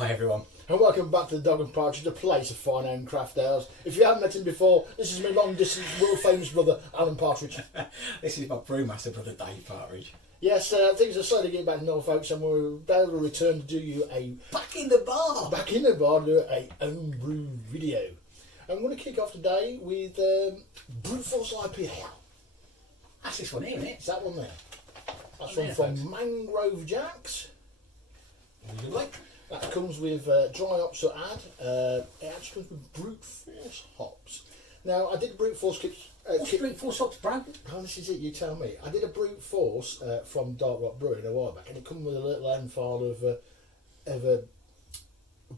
Hi everyone. And welcome back to the Dog and Partridge, the place of fine owned craft ales. If you haven't met him before, this is my long distance world famous brother, Alan Partridge. This is my brewmaster brother Dave Partridge. Yes, things are slowly getting back to normal, folks, and we're about to return to do you a Back in the bar! to do a home brew video. And we're going to kick off today with Brute Force IPA. That's this one here, isn't Is it? that one there? That's Yeah, one folks. from Mangrove Jacks. What do you like? That comes with dry hops to add. It actually comes with Brute Force hops. Now, I did Brute Force kits. What's Brute Force hops, bro? Oh, this is it, you tell me. I did a Brute Force from Dark Rock Brewing a while back, and it come with a little end file of a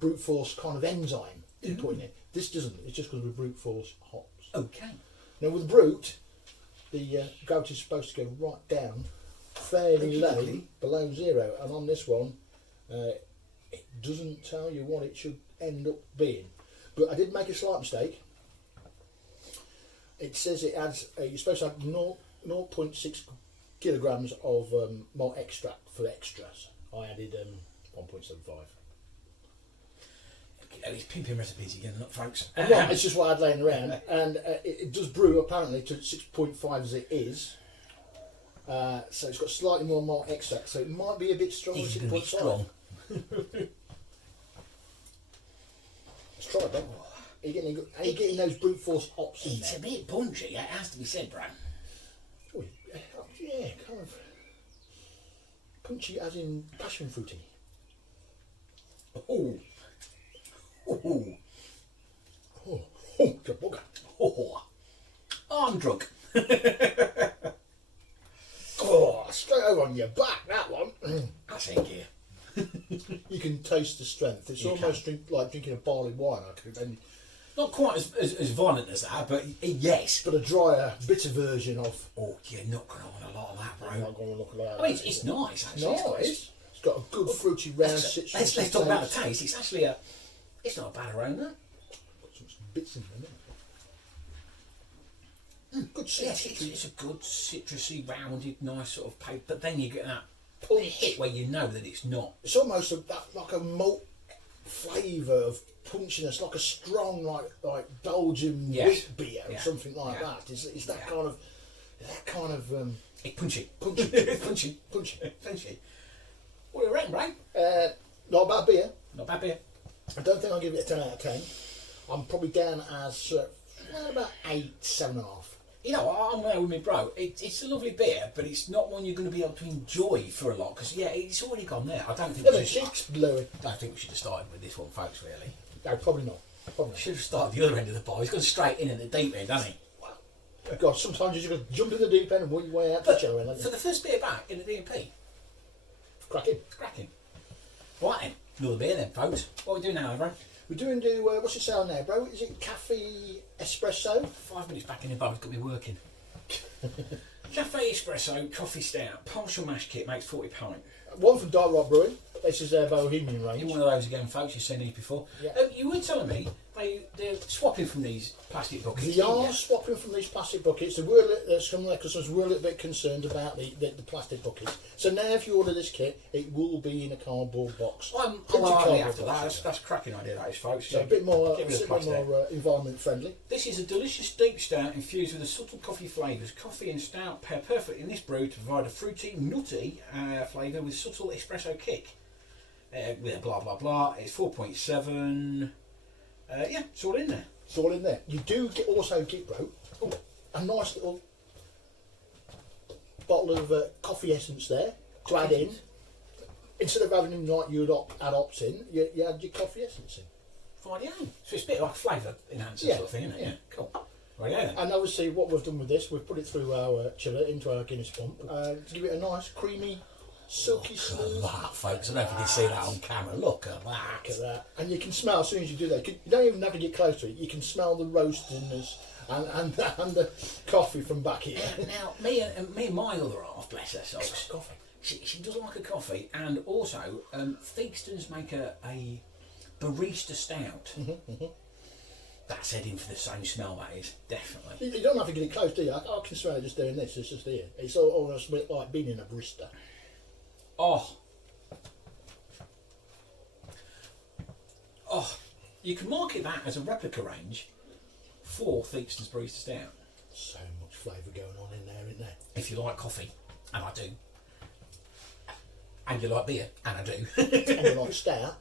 Brute Force kind of enzyme you put in it. This doesn't, it just goes with Brute Force hops. Okay. Now with Brute, the goat is supposed to go right down, fairly low, Okay. below zero, and on this one, it doesn't tell you what it should end up being. But I did make a slight mistake. It says it adds, you're supposed to have 0.6 kilograms of malt extract for extras. I added 1.75. He's pimping recipes again, look folks. Well, it's just what I had laying around, and it does brew apparently to 6.5 as it is. So it's got slightly more malt extract, so it might be a bit strong. He's for going to be 6.5. strong. Let's try it, then. Are you getting those Brute Force hops in It's there? a bit punchy, it has to be said, bro. Oh, yeah, kind of punchy as in passion fruity. Oh. Oh. Oh, the bugger. Oh. I'm drunk. Oh, straight over on your back, that one. That's in gear. You can taste the strength. It's You almost like drinking a barley wine, I could, and Not quite as violent as that, but yes. but a drier, bitter version of. Oh, you're not going to want a lot of that, I'm bro. not going to look at that. I mean, it's nice, actually. Nice. It's got a good fruity round citrus. Let's talk about the taste. It's actually it's not a bad aroma. Got some bits in there. Good Yes, citrus. it's a good citrusy, rounded, nice sort of paste. But then you get that Punch. hit where you know that it's not. It's almost like a malt flavour of punchiness, like a strong, like Belgian Yes. wheat beer or Yeah. something like Yeah. that. It's that Yeah. kind of It's punchy. punchy. punchy. Punchy. Punchy. What do you reckon, bro? Not a bad beer. Not bad beer. I don't think I'll give it a 10 out of 10. I'm probably down as about 8, 7.5. You know, I'm there with me, bro. It's a lovely beer, but it's not one you're going to be able to enjoy for a lot because it's already gone there. I don't think. Yeah, the cheeks blowing. don't think we should have started with this one, folks. Really, No, probably not. Probably we should have started the other end of the bar. He's gone straight in at the deep end, hasn't he? not. God, sometimes you just got to jump in the deep end and work your way out to But the shallow end. for the first beer back in the DMP, Cracking. it's cracking. Right then, another beer then, folks. What are we doing now, bro? We're doing what's it say on there, bro? Is it Cafe Espresso? 5 minutes back in the bar, it's got me working. Cafe Espresso Coffee Stout, partial mash kit makes 40 pint. One from Dark Rock Brewing. This is their Bohemian In range. one of those again, folks. You've seen these before. Yeah. You were telling me they're swapping from these plastic buckets. They are swapping from these plastic buckets. Some of their customers were a little bit concerned about the plastic buckets. So now if you order this kit, it will be in a cardboard box. I'm Printed happy cardboard after that. boxes. That's a cracking idea, that is, folks. So a bit more, get rid of plastic. environment friendly. This is a delicious deep stout infused with a subtle coffee flavours. Coffee and stout pair perfectly in this brew to provide a fruity, nutty flavour with subtle espresso kick. With a blah blah blah. It's 4.7. Yeah, it's all in there. It's all in there. You do also get, bro, a nice little bottle of coffee essence there to add in. Instead of having like you'd add hops in, you add your coffee essence in. Friday. So it's a bit like a flavour enhancer Yeah, sort of thing, isn't it? yeah. Cool. Right, yeah. And obviously what we've done with this, we've put it through our chiller into our Guinness pump to give it a nice creamy, silky Look at smooth. that, folks. I don't know if you can see that on camera. Look at Look that. at that. And you can smell as soon as you do that. You don't even have to get close to it. You can smell the roastiness and the coffee from back here. Now, me and my other half, bless her socks, Coffee. she doesn't like a coffee, and also Theakston's make a barista stout. That's heading for the same smell, that is, definitely. You don't have to get it close, do you? I can smell it just doing this. It's just here. It's almost a bit like being in a barista. Oh, You can market that as a replica range for Theakston's Barista Stout. So much flavour going on in there, isn't there? If you like coffee, and I do, and you like beer, and I do, And you like stout.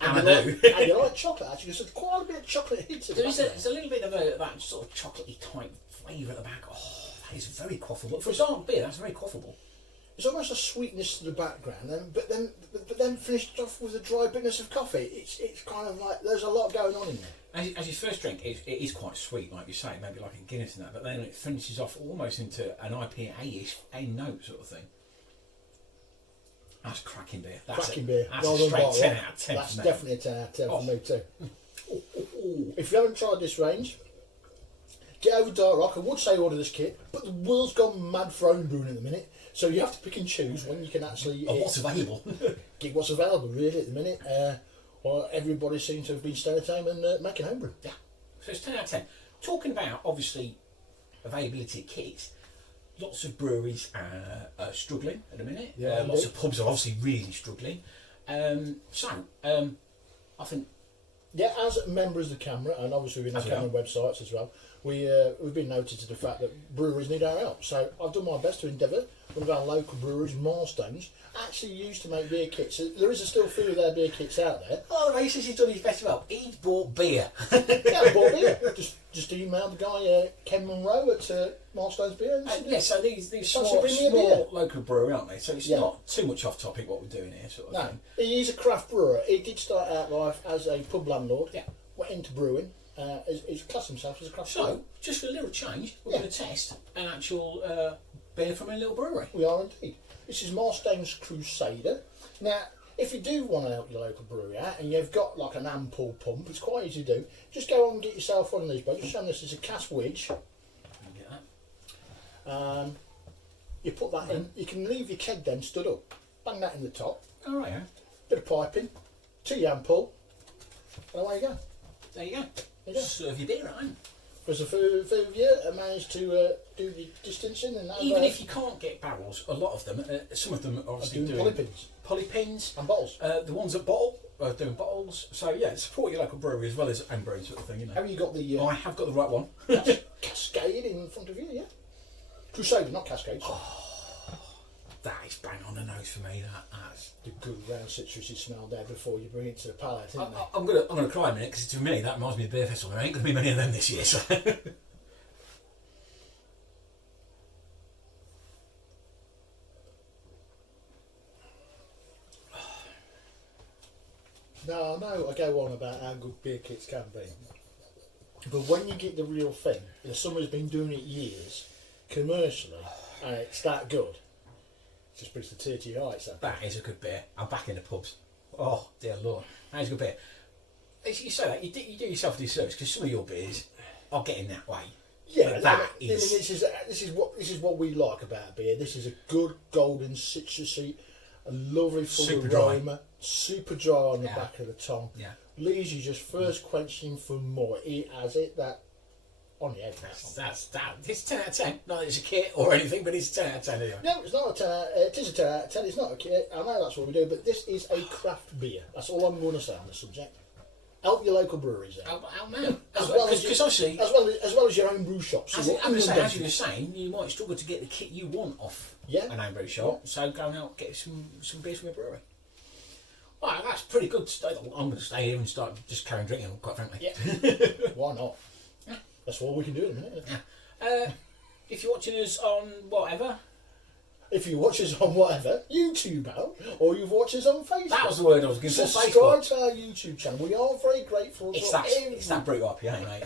and I do. And you like chocolate, actually, because there's quite a bit of chocolate hints at the back There's a little bit of that sort of chocolatey type flavour at the back. Oh, that is very quaffable. For a dark beer, that's very quaffable. There's almost a sweetness to the background, but then finished off with a dry bitterness of coffee. It's kind of like there's a lot going on in there. As your first drink, it is quite sweet, like you say, maybe like a Guinness and that, but then it finishes off almost into an IPA-ish end note sort of thing. That's cracking beer. That's Cracking beer. That's Well a done, straight Bart, 10 Rob. out of 10 That's for me. definitely a 10 out of 10 Oh. for me too. If you haven't tried this range, get over Dark Rock. I would say order this kit, but the world's gone mad for home brewing at the minute, so you have to pick and choose when you can actually What's available? get what's available really at the minute. Well, everybody seems to have been staying at home and making homebrew. Yeah. So it's 10 out of 10. Talking about, obviously, availability of kits, lots of breweries are struggling at the minute. Yeah, lots of pubs are obviously really struggling. I think... Yeah, as members of the camera, and obviously in the As camera well. websites as well, we've been noted to the fact that breweries need our help. So I've done my best to endeavour. One of our local breweries, Milestones, actually used to make beer kits. So there is still a few of their beer kits out there. Oh, the racist, he's done his best well. He's bought beer. Yeah, I bought beer. Just emailed the guy, Ken Monroe at Milestones Beer. And said, Yeah, so these Fancy small bringing me a beer? local brewery, aren't they? So it's Yeah. not too much off topic what we're doing here, sort of No, thing. he's a craft brewer. He did start out life as a pub landlord. Yeah. Went into brewing. He's classed himself as a craft brewer. So, just for a little change, we're Yeah. going to test an actual beer from a little brewery. We are indeed. This is Milestones Crusader. Now, if you do want to help your local brewery out and you've got like an ampoule pump, it's quite easy to do. Just go on and get yourself one of these. But just show this as a cast wedge. Get that. You put that in. You can leave your keg then stood up. Bang that in the top. All right, yeah. Bit of piping. To your ampoule. And away you go. There you go. There you go. Serve your beer at home. There's a few of you that managed to do the distancing and that. Even if you can't get barrels, a lot of them, some of them are are obviously doing doing polypins poly pins. and bottles. The ones that bottle are doing bottles. So yeah, support your local brewery as well as home brewing sort of thing. You know. Have you got the I have got the right one. Cascade in front of you? Yeah. Crusader, not Cascade. Sorry. That is bang on the nose for me. That's. The good round citrusy smell there before you bring it to the palate, isn't it? I'm gonna cry a minute because to me that reminds me of beer festival. There ain't gonna be many of them this year. So. No, I know I go on about how good beer kits can be. But when you get the real thing, if somebody's been doing it years, commercially, and it's that good, it just brings the tear to your eyes. That is a good beer. I'm back in the pubs. Oh dear Lord, that is a good beer. As you say that, you do yourself a disservice because some of your beers are getting that way. Yeah, But that this is what we like about beer. This is a good golden citrusy, a lovely full Super dry. aroma, super dry on the Yeah. back of the tongue. Yeah. Leaves you just first quenching for more. It has it that on the edge. That's that. It's 10 out of 10. Not that it's a kit or anything, but it's 10 out of 10 anyway. No, it's not a 10 out, it is a 10 out of 10. It's not a kit. I know that's what we do, but this is a craft beer. That's all I'm going to say on the subject. Help your local breweries out. Oh man. As well as Because obviously, as well as your own brew shops. as, So I'm what saying, as you inundated- were saying, you might struggle to get the kit you want off Yeah. an homebrew shop. So go and out get some beers from a brewery. Well, that's pretty good. I'm going to stay here and start just carrying drinking, quite frankly. Yeah. Why not? Yeah. That's all we can do in a minute. If you're watching us on whatever, If you watch us on whatever, YouTube out, or you've watched us on Facebook. that was the word I was going to say. Subscribe Facebook. to our YouTube channel. We are very grateful. It's to that brute IPA, mate.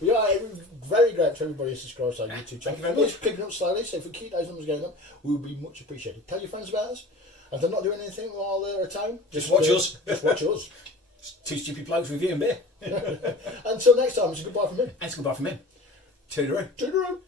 We are very grateful to everybody who subscribes to our YouTube channel. Thank you very It's much. picking up slowly, so if we keep those numbers going up, we'll be much appreciated. Tell your friends about us. And if they're not doing anything while they're at home, Just watch us. Just watch us. Two stupid blokes reviewing beer. Until next time, it's a goodbye from me. And it's goodbye from me. Toodaloo. Toodaloo.